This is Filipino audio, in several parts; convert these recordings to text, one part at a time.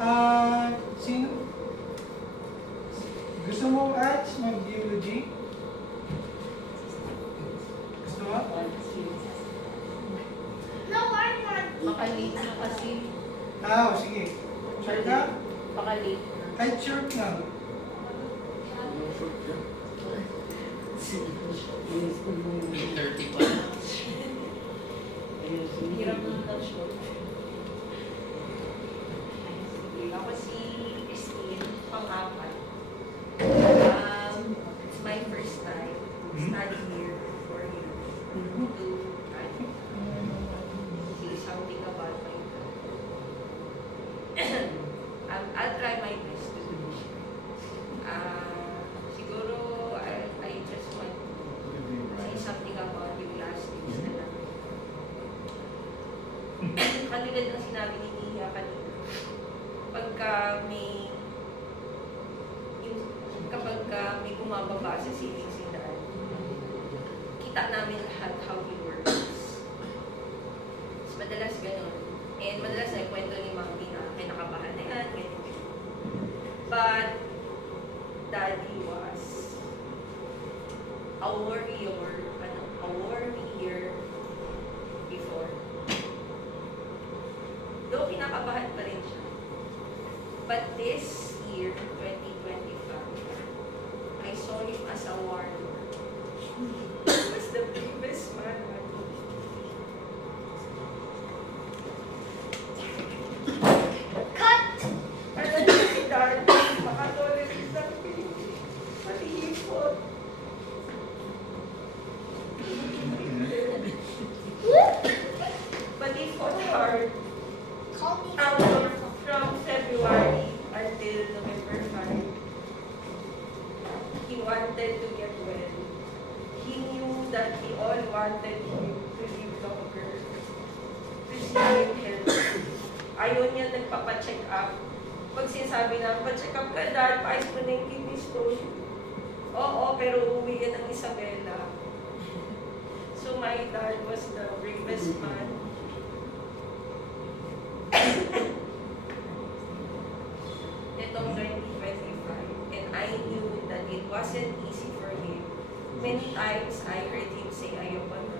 Sino? Gusto mo Ats mag-eulogy? Gusto mo? No, I'm not. Makalit na kasi. Sige. Sure ka? Makalit. Kahit short lang. May 30 pa. Hirap na daw short. Ako si Christine, pang-apat. It's my first time studying here for you to say something about my life. I'll try my best to do it. Siguro, I just want to say something about yung last things na lang. Kanilad ang sinabi ni Nia kanina. Kapag may bumababa sa savings in daan, kita namin lahat how he works. Mas madalas ganun. And madalas na kwento ni Mami na kinakabahan na yan, ganyan. But, Daddy was a warrior before. Though kinakabahan pa rin siya. But this year, 2025, I saw him as a warrior. He was the bravest man I know. Cut! Alam niyo si Daddy, makatolerate ng malihipot. But he fought hard. Call me. From February until November 5, he wanted to get well. He knew that we all wanted him to live longer, to see him healthy. Ayaw niya nagpapacheck up. Pag sinasabi na, pa-check up ka dad, paayos mo na yung kidney stone. Oo, pero uwi yan ng Isabela. So my dad was the bravest man. Itong 2025, and I knew that it wasn't easy for him. Many times I heard him say ayoko na.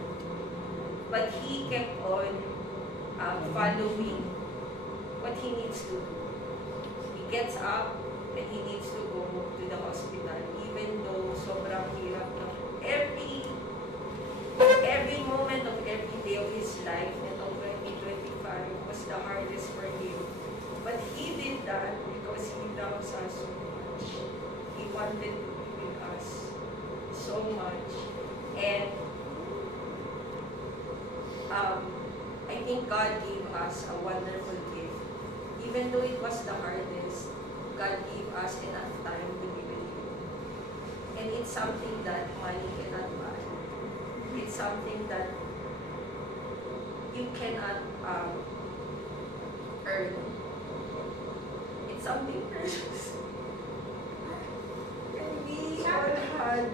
But he kept on following what he needs to do. He gets up and he needs to go to the hospital, even though sobrang hirap na. Every moment of every day of his life, itong 2025 was the hardest for him. But he did that because he loves us so much. He wanted to be with us so much. And I think God gave us a wonderful gift. Even though it was the hardest, God gave us enough time to be with Him. And it's something that money cannot buy. It's something that you cannot earn. It's something precious. And we all had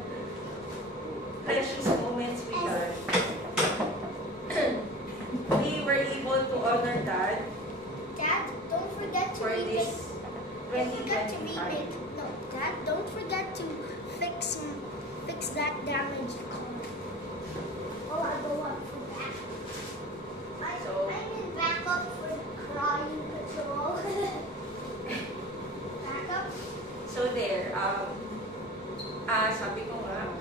precious moments with God. We were able to honor Dad. Dad, don't forget to For remake. this Don't forget to 2025. remake. No, Dad, don't forget to fix that damaged car. Oh, I go up for that. I'm in backup for crying patrol. Backup. So there, sabi ko nga,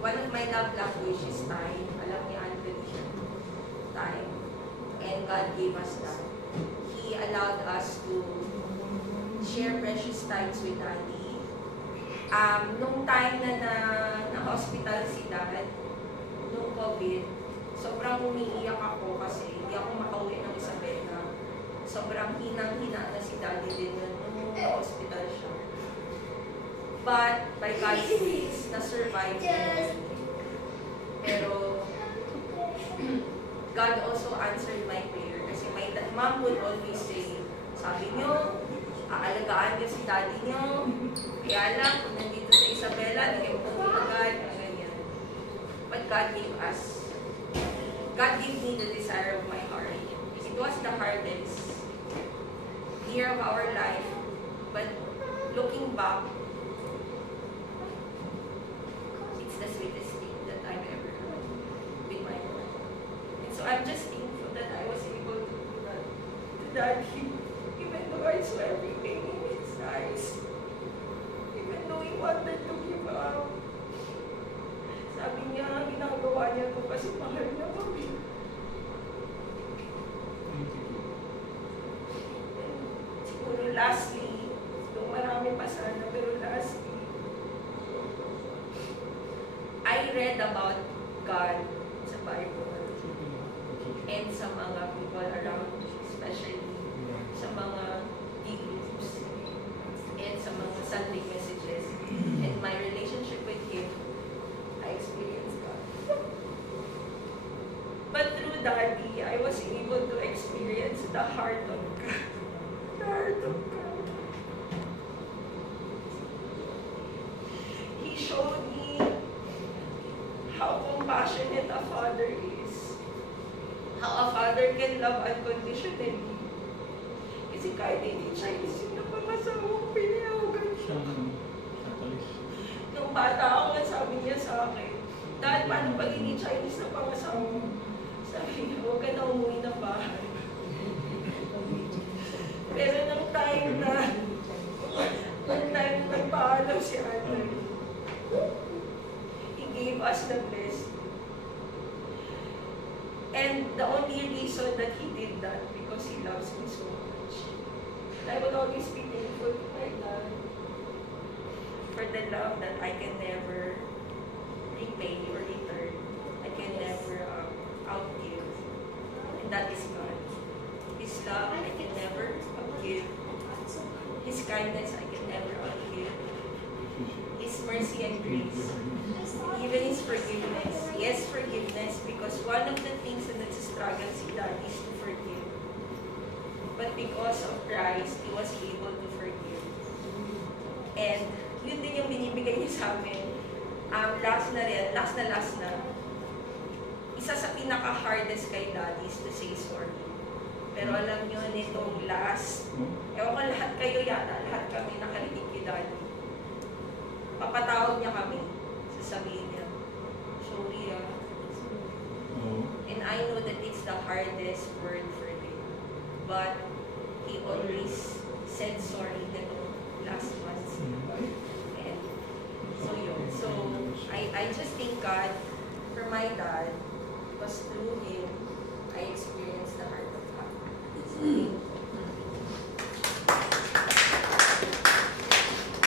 one of my love language is time. Alam ni Anthony siya. Time. And God gave us that. He allowed us to share precious times with Daddy. Nung time na hospital si Dad, nung COVID, sobrang umiiyak ako kasi hindi ako makauwi ng Isabela. Sobrang hinang-hina na si Daddy din nung hospital siya. But, by God's grace, na-survive niya. Pero, God also answered my prayer. Kasi my mom would always say, sabi niyo, aalagaan niyo si Daddy niyo. Kaya lang, kung nandito sa Isabela, hindi kayo pumunta agad, ganyan. But God gave me the desire of my heart. It was the hardest. year of our life, but looking back, it's the sweetest thing that I've ever done with my Lord. And so I'm just thankful that I was able to do that to Daddy, even though I saw everything in his eyes, even though he wanted to give up. Sabi niya, ginagawa niya to kasi mahal niya kami. Siguro lastly, though marami pa sana, pero lastly, I read about God sa Bible and sa mga people around me, especially sa mga groups and sa mga Sunday messages, and my relationship with Him, I experienced God. But through Daddy, I was able to experience the heart of God. The heart of God. He showed me how compassionate a father is. How a father can love unconditionally. Kasi kahit hindi Chinese yung napangasawa, pinayawagan siya. Nung bata ako, sabi niya sa akin, Dad, paano pag hindi Chinese na pangasawa mo? Sabi niya, huwag ka na umuwi ng bahay. Pero nung time na nagpaalam si Ate, He gave us the blessing. And the only reason that He did that, because He loves me so much. And I will always be thankful to my dad for the love that I can never repay or return. I can never outgive. And that is God. His love I can never outgive. His kindness I can never outgive. His mercy and grace. Even His forgiveness. Yes, forgiveness, because one of the things that struggle si Daddy is to forgive. But because of Christ, He was able to forgive. And yun din yung binibigay niya sa amin. Last na. Isa sa pinaka-hardest kay Daddy is to say sorry. Pero alam nyo, nitong last, ewan ko lahat kayo yata, lahat kami nakarinig kay Daddy. Papatawag niya kami. Sasabihin niya, sorry And I know that it's the hardest word for Him. But He always said sorry nitong last month. And so yun. So I just thank God for my dad, because through him, I experienced the heart of God.